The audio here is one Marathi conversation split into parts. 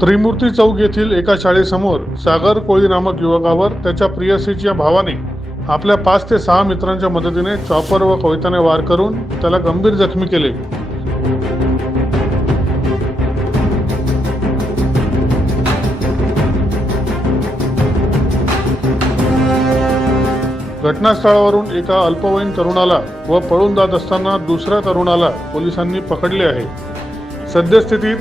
त्रिमूर्ती चौक येथील एका शाळेसमोर सागर कोळी नामक युवकावर त्याच्या प्रियसीच्या भावाने आपल्या पाच ते सहा मित्रांच्या मदतीने चॉपर व कोयताने वार करून त्याला गंभीर जखमी केले. घटनास्थळावरून एका अल्पवयीन तरुणाला व पळून जात असताना दुसऱ्या तरुणाला पोलिसांनी पकडले आहे. सद्यस्थितीत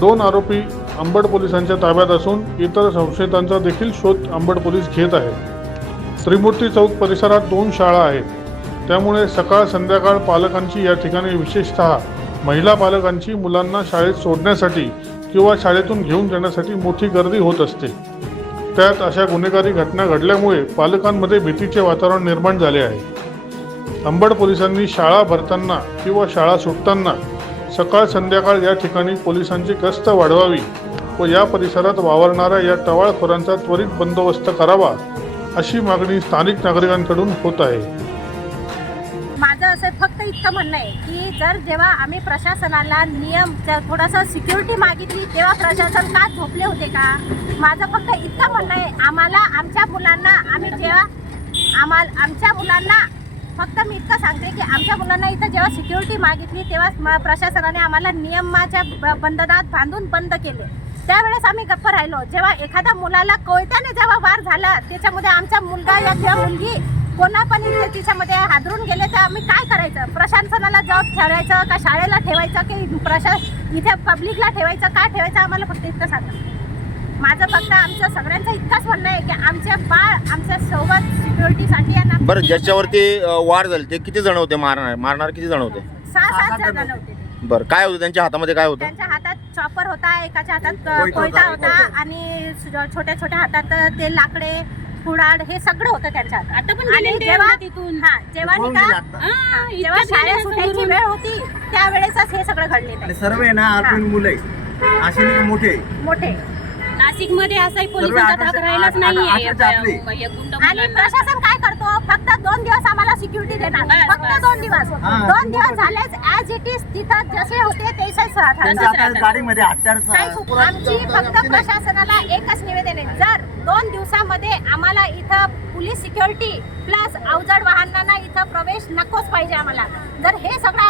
दोन आरोपी अंबड पोलिसांच्या ताब्यात असून इतर संशयितांचा देखील शोध अंबड पोलीस घेत आहेत. त्रिमूर्ती चौक परिसरात दोन शाळा आहेत. त्यामुळे सकाळ संध्याकाळ पालकांची या ठिकाणी विशेषतः महिला पालकांची मुलांना शाळेत सोडण्यासाठी किंवा शाळेतून घेऊन जाण्यासाठी मोठी गर्दी होत असते. त्यात अशा गुन्हेगारी घटना घडल्यामुळे पालकांमध्ये भीतीचे वातावरण निर्माण झाले आहे. अंबड पोलिसांनी शाळा भरताना किंवा शाळा सुटताना सकाळ संध्याकाळ या ठिकाणी पोलिसांची गस्त वाढवावी व या परिसरात वावरणाऱ्या या टवाळखोरांचा त्वरित बंदोबस्त करावा अशी मागणी स्थानिक नागरिकांकडून होत आहे. माझं असं फक्त इतकं म्हणणं आहे की जर जेव्हा आम्ही प्रशासनाला नियम थोडासा सिक्युरिटी मागितली तेव्हा प्रशासन का झोपले होते का? माझं फक्त इतकं म्हणणं आहे आम्हाला आमच्या मुलांना आम्ही जेव्हा आम्हाला आमच्या मुलांना फक्त मी इतकं सांगते की आमच्या मुलांना इथं जेव्हा सिक्युरिटी मागितली तेव्हा प्रशासनाने आम्हाला नियमाच्या ब- बंधनात बांधून बंद केले. त्यावेळेस आम्ही गप्प राहिलो. जेव्हा एखाद्या मुलाला कोयत्याने जेव्हा वार झाला त्याच्यामध्ये आमचा मुलगा या किंवा मुलगी कोणा पण तिच्यामध्ये हादरून गेले तर आम्ही काय करायचं? प्रशासनाला जॉब ठेवायचं का शाळेला ठेवायचं की प्रशा इथे पब्लिकला ठेवायचं? काय ठेवायचं? आम्हाला फक्त इतकं सांगा. माझं फक्त आमचं सगळ्यांचं इतकंच म्हणणं आहे की आमचे बाळ आमच्यासोबत सिक्युरिटीसाठी यांना बरं ज्याच्यावरती अ, वार झाले ते किती जण होते मारणार मारणार किती जण होते? सहा सात जण बरं काय होतं त्यांच्या हातामध्ये काय होतं? त्यांच्या हातात चॉपर होता एकाच्या हातात कोयता कोयता होता, होता. आणि स- छोट्या छोट्या हातात ते लाकडे कुडाड हे सगळं होतं त्यांच्या हातात. आता पण आणि ते जेव्हा एवढे तिथून. हा जेव्हा पळून नाही गेले का आता. हा, जेव्हा गेले सुटायची. वेळ होती त्यावेळेसच हे सगळं घडलेलं आणि आहे सर्व आहे ना आपण मुलं आहे असे नाही का मोठे? आहे. मोठे. नाशिकमध्ये असाही पोलिसांचा धाक आठ- राहिलाच नाहीये गुंड आणि. प्रशासन काय करतो फक्त दोन दिवस आम्हाला सिक्युरिटी देणार फक्त. दोन दिवस. दोन दिवस झालेच ऍज इट इज तिथं जसे होते तसेच राहतात. गाडीमध्ये आमची फक्त प्रशासनाला एकच निवेदन आहे जर दोन दिवसामध्ये आम्हाला इथं पोलीस सिक्युरिटी प्लस अवजड वाहनांना इथं प्रवेश नकोच पाहिजे आम्हाला जर हे सगळं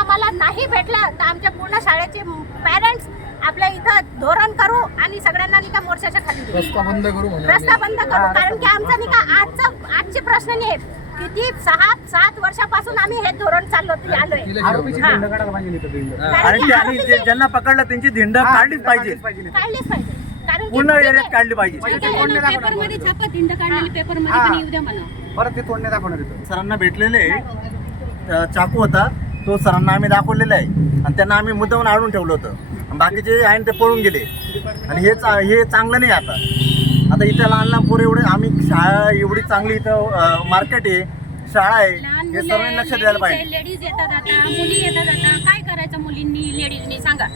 नाही भेटलं तर आमच्या पूर्ण शाळेचे पॅरेंट्स आपल्या इथं धोरण करू आणि सगळ्यांना नाही का मोर्चाच्या खाली. रस्ता बंद करू म्हणजे रस्ता बंद करू कारण की आमचा नाही का आजचं आजचे प्रश्न नाही आहेत. किती सहा सात वर्षापासून आम्ही हे धोरण चाललो आलोय. हा. कारण की ज्यांना पकडलं त्यांची धिंड काढलीच पाहिजे. काढलीच पाहिजे. पूर्ण कुठे एरियात काढली पाहिजे. ठीक आहे ना, पेपरमध्ये छापा दिंड काढलेली पेपरमध्ये पण येऊ द्या मला परत ते दाखवणार सरांना भेटलेले चाकू होता. तो सरांना आम्ही दाखवलेला आहे. आणि त्यांना आम्ही मुद्दामून आणून ठेवलं होतं. बाकीचे आहे ते पळून गेले. आणि हे चा- हे चांगलं नाही आता. आता इथं लहान लहान पोरं एवढे आम्ही शाळा एवढी चांगली इथं मार्केट आहे शाळा आहे. हे मुले सर्वांनी लक्ष द्यायला पाहिजे. लेडीज येतात आता मुली येतात आता. काय करायचं मुलींनी लेडीजनी? सांगा.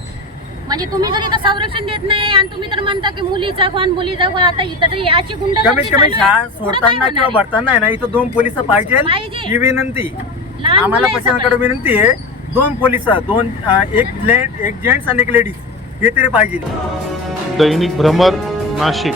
म्हणजे तुम्ही जर इथं संरक्षण देत नाही आणि तुम्ही तर म्हणता की मुलीचा कोण मुलीचा कोण आता इथं तर याची गुंड कमीत कमी शाळा सोडताना किंवा भरताना आहे ना इथं दोन पोलीस पाहिजे. ही विनंती. आम्हाला प्रशासनाकडे. विनंती आहे दोन पोलीस दोन एक लेट एक जेंट्स आणि एक लेडीज हे तरी पाहिजे दैनिक भ्रमर नाशिक